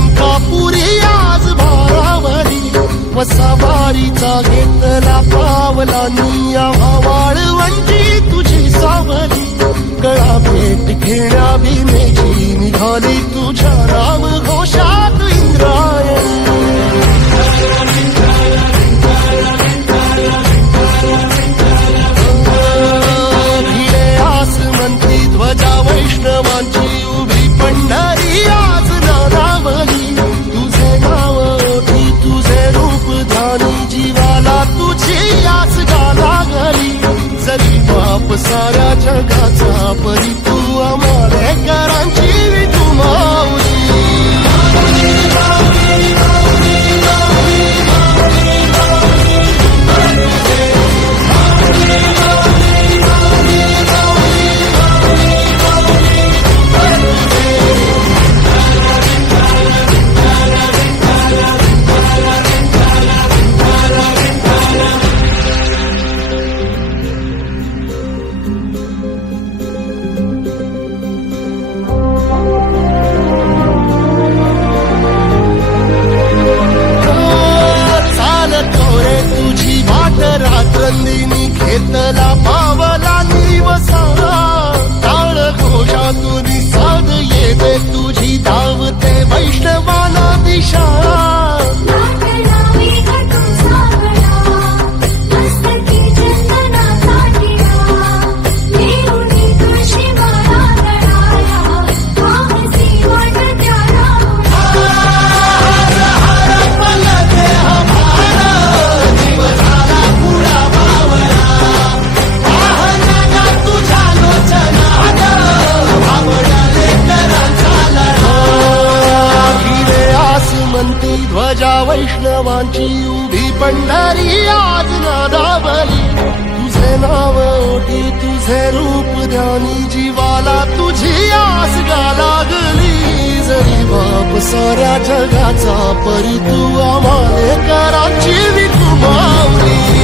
अलंकापुरी आज भारावरी वसावारीचा घेतला पावला निया वाळवंटी तुझी सावली गळा भेट घेण्या भीमेची निघाली तुझ्या राम घोषात इंद्रायणी ध्वजा वैष्णवांची उभी पंढरी आज नादावली तुझे नाव ओठी तुझे रूप ध्यानी जीवाला तुझी आस गाला गली जरी बाप साऱ्या जगाचा परी तू आमालेकरांची विठू माऊली रात्रंदिनी घेतला पावला निवसा टाळ घोषातून साध येते तुझी धावते वैष्णवाला दिशा ध्वजा वैष्णवांची उभी पंढरी आज नादावली तुझे नाव ओठी तुझे रूप ध्यानी जीवाला तुझी आस गा लागली जरी बाप साऱ्या जगाचा परी तू आमालेकरांची विठू माऊली